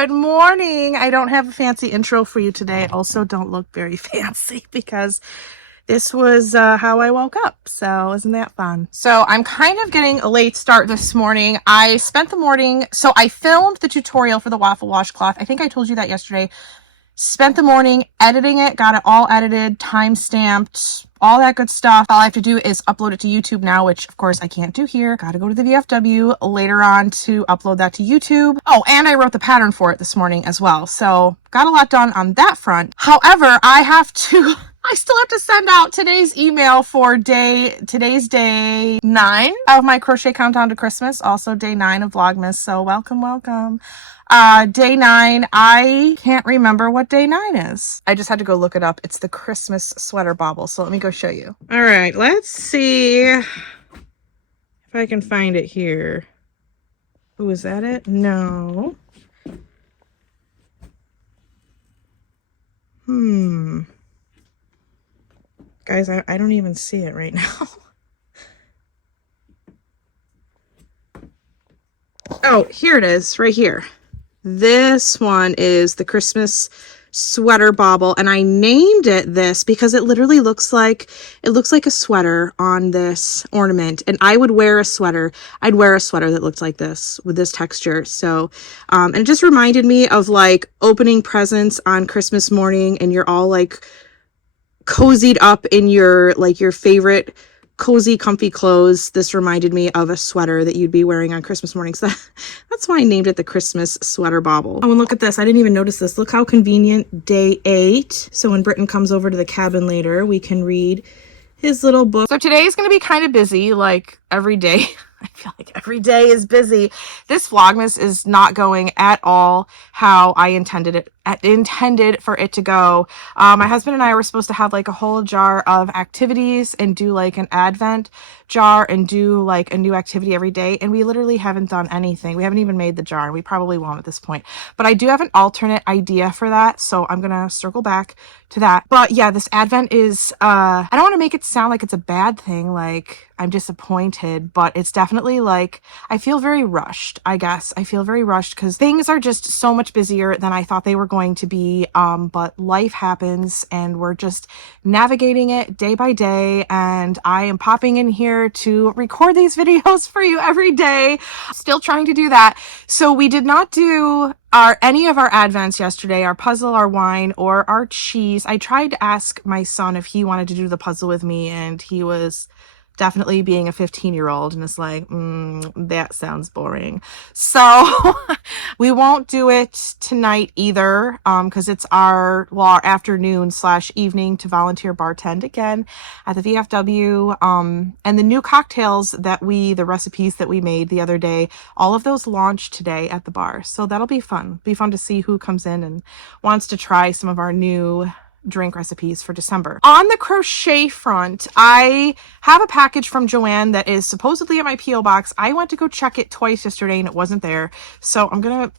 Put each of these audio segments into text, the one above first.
Good morning. I don't have a fancy intro for you today. I also don't look very fancy because this was how I woke up. So isn't that fun? So I'm kind of getting a late start this morning. I spent the morning, so I filmed the tutorial for the waffle washcloth. I think I told you that yesterday. Spent the morning editing it, got it all edited, time stamped, all that good stuff. All I have to do is upload it to YouTube now, which of course I can't do here. Got to go to the VFW later on to upload that to YouTube. Oh, and I wrote the pattern for it this morning as well. So got a lot done on that front. However, I still have to send out today's email for today's day 9 of my crochet countdown to Christmas. Also day 9 of Vlogmas. So welcome, welcome. Day 9, I can't remember what day 9 is. I just had to go look it up. It's the Christmas sweater bauble. So let me go show you. All right, let's see if I can find it here. Oh, is that it? No. Guys, I don't even see it right now. Oh, here it is, right here. This one is the Christmas sweater bauble, and I named it this because it literally looks like a sweater on this ornament, and I would wear a sweater. I'd wear a sweater that looked like this with this texture. So and it just reminded me of like opening presents on Christmas morning, and you're all like cozied up in your favorite cozy, comfy clothes. This reminded me of a sweater that you'd be wearing on Christmas morning. So that's why I named it the Christmas sweater bauble. Oh, and look at this. I didn't even notice this. Look how convenient. Day 8. So when Britton comes over to the cabin later, we can read his little book. So today is going to be kind of busy, like every day. I feel like every day is busy. This Vlogmas is not going at all how I intended for it to go. My husband and I were supposed to have like a whole jar of activities and do like an Advent jar and do like a new activity every day. And we literally haven't done anything. We haven't even made the jar, and we probably won't at this point. But I do have an alternate idea for that. So I'm going to circle back to that. But yeah, this Advent is, I don't want to make it sound like it's a bad thing. Like I'm disappointed, but it's definitely like, I feel very rushed, I guess. I feel very rushed because things are just so much busier than I thought they were going to be. But life happens and we're just navigating it day by day. And I am popping in here to record these videos for you every day. Still trying to do that. So we did not do any of our Advents yesterday, our puzzle, our wine, or our cheese. I tried to ask my son if he wanted to do the puzzle with me, and he was definitely being a 15-year-old and it's like, that sounds boring. So we won't do it tonight either, because it's our afternoon/evening to volunteer bartend again at the VFW. And the new cocktails the recipes that we made the other day, all of those launched today at the bar. So that'll be fun. Be fun to see who comes in and wants to try some of our new drink recipes for December. On the crochet front, I have a package from Joanne that is supposedly at my P.O. box. I went to go check it twice yesterday and it wasn't there. So I'm gonna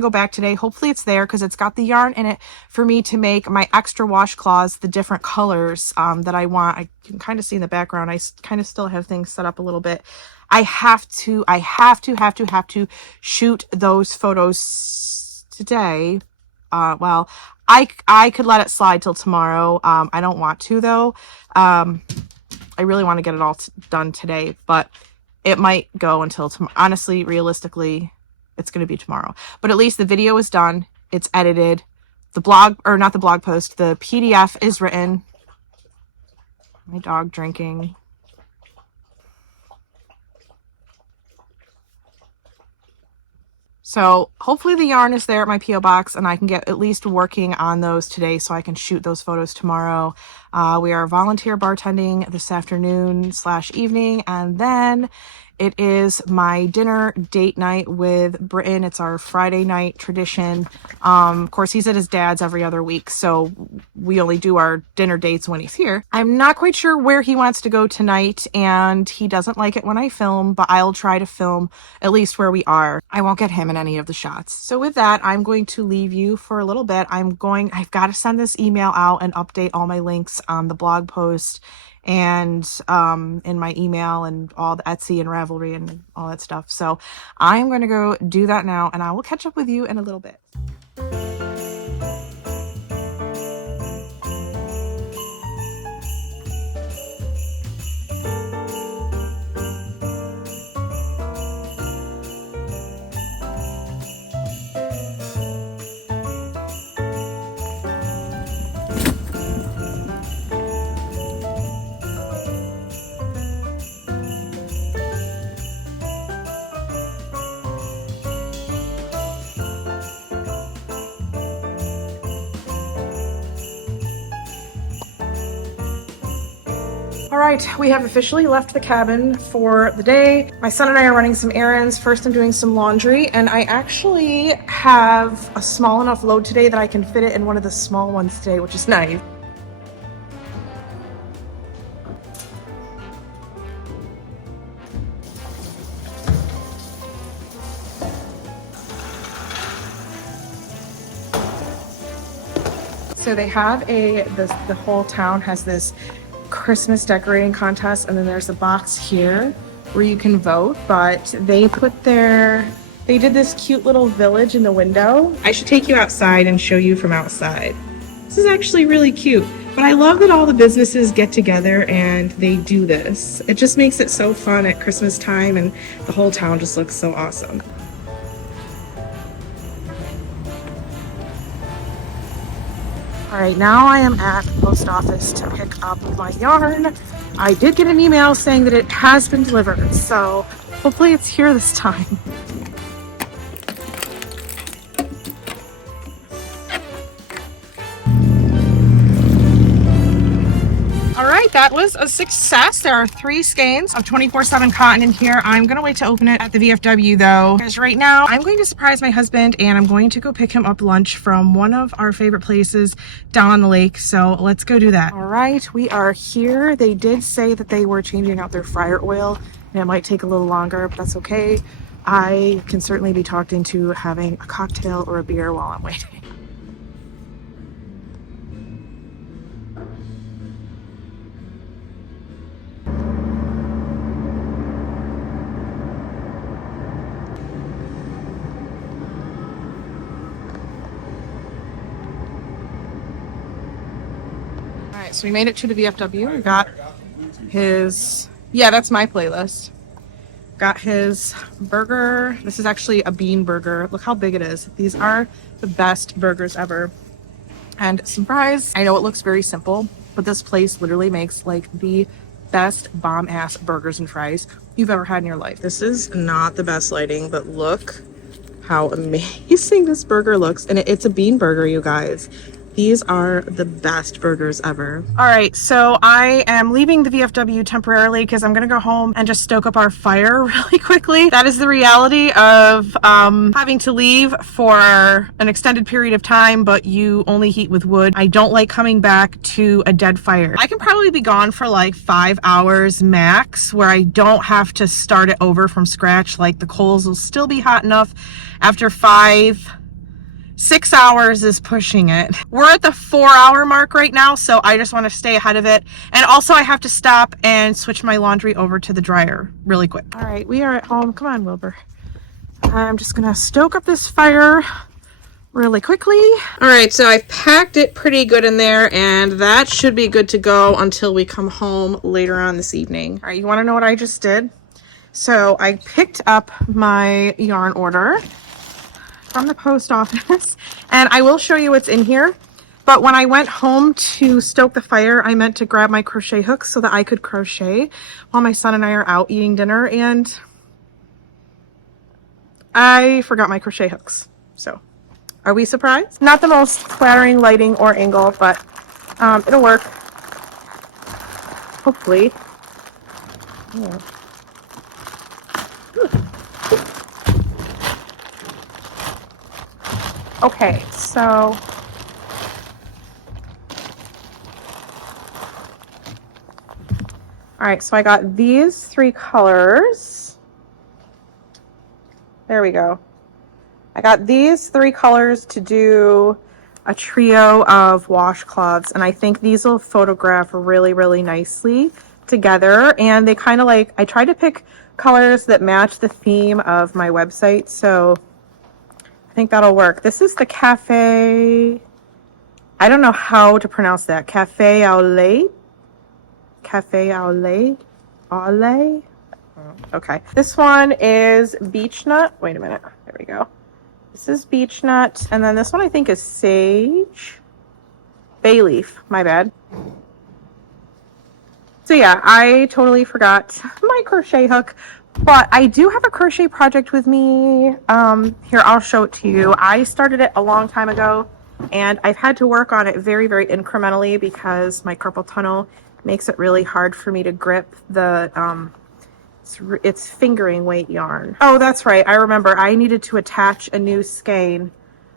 go back today. Hopefully it's there because it's got the yarn in it for me to make my extra washcloths, the different colors that I want. I can kind of see in the background, I kind of still have things set up a little bit. I have to shoot those photos today. Well, I could let it slide till tomorrow. I don't want to though. I really want to get it all done today, but it might go until tomorrow. Honestly, realistically, it's going to be tomorrow, but at least the video is done. It's edited. The blog, or not the blog post, the PDF is written. My dog drinking. So hopefully the yarn is there at my P.O. box and I can get at least working on those today so I can shoot those photos tomorrow. We are volunteer bartending this afternoon/evening, and then it is my dinner date night with Britton. It's our Friday night tradition. Of course, he's at his dad's every other week, so we only do our dinner dates when he's here. I'm not quite sure where he wants to go tonight, and he doesn't like it when I film, but I'll try to film at least where we are. I won't get him in any of the shots. So with that, I'm going to leave you for a little bit. I've got to send this email out and update all my links on the blog post and in my email and all the Etsy and Ravelry and all that stuff. So I'm going to go do that now, and I will catch up with you in a little bit. All right, we have officially left the cabin for the day. My son and I are running some errands. First, I'm doing some laundry, and I actually have a small enough load today that I can fit it in one of the small ones today, which is nice. So they have the whole town has this Christmas decorating contest, and then there's a box here where you can vote, but they did this cute little village in the window. I should take you outside and show you from outside. This is actually really cute, but I love that all the businesses get together and they do this. It just makes it so fun at Christmas time, and the whole town just looks so awesome. All right, now I am at the post office to pick up my yarn. I did get an email saying that it has been delivered, so hopefully it's here this time. All right, that was a success. There are 3 skeins of 24/7 cotton in here. I'm gonna wait to open it at the VFW though, because right now I'm going to surprise my husband and I'm going to go pick him up lunch from one of our favorite places down on the lake. So let's go do that. All right, we are here. They did say that they were changing out their fryer oil and it might take a little longer, but that's okay. I can certainly be talked into having a cocktail or a beer while I'm waiting. So we made it to the VFW. We got his, yeah, that's my playlist. Got his burger. This is actually a bean burger. Look how big it is. These are the best burgers ever. And some fries. I know it looks very simple, but this place literally makes like the best bomb ass burgers and fries you've ever had in your life. This is not the best lighting, but look how amazing this burger looks. And it's a bean burger, you guys. These are the best burgers ever. All right, so I am leaving the VFW temporarily because I'm gonna go home and just stoke up our fire really quickly. That is the reality of having to leave for an extended period of time, but you only heat with wood. I don't like coming back to a dead fire. I can probably be gone for like 5 hours max, where I don't have to start it over from scratch. Like the coals will still be hot enough after 6 hours is pushing it. We're at the 4-hour mark right now, so I just want to stay ahead of it. And also I have to stop and switch my laundry over to the dryer really quick. All right, we are at home. Come on, Wilbur. I'm just gonna stoke up this fire really quickly. All right, so I've packed it pretty good in there, and that should be good to go until we come home later on this evening. All right, you wanna know what I just did? So I picked up my yarn order from the post office, and I will show you what's in here. But when I went home to stoke the fire, I meant to grab my crochet hooks so that I could crochet while my son and I are out eating dinner, and I forgot my crochet hooks. So are we surprised? Not the most flattering lighting or angle, but it'll work, hopefully. Yeah. Okay, so all right, so I got these 3 colors. There we go. I got these 3 colors to do a trio of washcloths, and I think these will photograph really nicely together. And they kind of like, I tried to pick colors that match the theme of my website, so I think that'll work. This is the Cafe, I don't know how to pronounce that. Cafe au lait? Cafe au lait? Au lait? Okay. This one is beech nut. Wait a minute. There we go. This is beech nut. And then this one I think is sage. Bay leaf. My bad. So yeah, I totally forgot my crochet hook. But I do have a crochet project with me. Here, I'll show it to you. I started it a long time ago, and I've had to work on it very incrementally because my carpal tunnel makes it really hard for me to grip the it's fingering weight yarn. Oh, that's right. I remember I needed to attach a new skein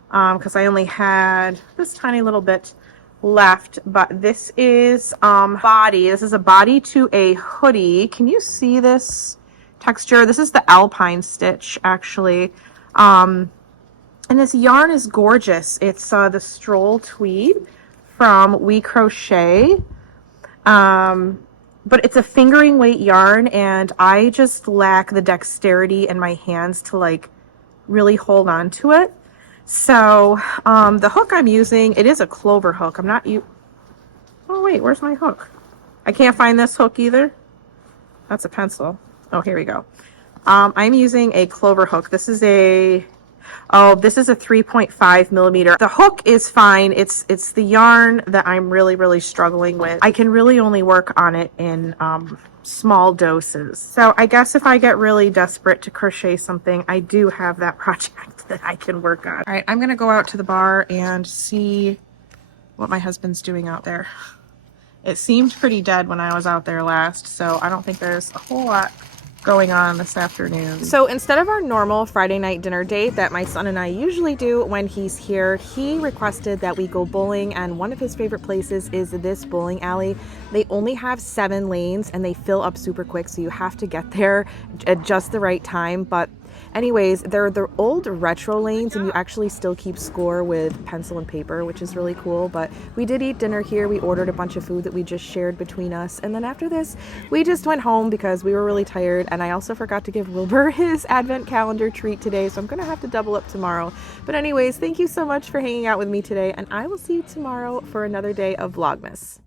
because I only had this tiny little bit left. But this is body. This is a body to a hoodie. Can you see this texture? This is the alpine stitch, actually. And this yarn is gorgeous. It's the Stroll Tweed from We Crochet. But it's a fingering weight yarn, and I just lack the dexterity in my hands to like really hold on to it. So the hook I'm using, it is a clover hook. I'm not oh wait, where's my hook? I can't find this hook either. That's a pencil. Oh, here we go. I'm using a clover hook. This is a 3.5 millimeter. The hook is fine. It's the yarn that I'm really struggling with. I can really only work on it in small doses. So I guess if I get really desperate to crochet something, I do have that project that I can work on. All right, I'm gonna go out to the bar and see what my husband's doing out there. It seemed pretty dead when I was out there last, so I don't think there's a whole lot going on this afternoon. So instead of our normal Friday night dinner date that my son and I usually do when he's here, he requested that we go bowling, and one of his favorite places is this bowling alley. They only have 7 lanes and they fill up super quick, so you have to get there at just the right time. But anyways, they're old retro lanes, and you actually still keep score with pencil and paper, which is really cool. But we did eat dinner here. We ordered a bunch of food that we just shared between us, and then after this we just went home because we were really tired. And I also forgot to give Wilbur his advent calendar treat today, so I'm gonna have to double up tomorrow. But anyways, thank you so much for hanging out with me today, and I will see you tomorrow for another day of Vlogmas.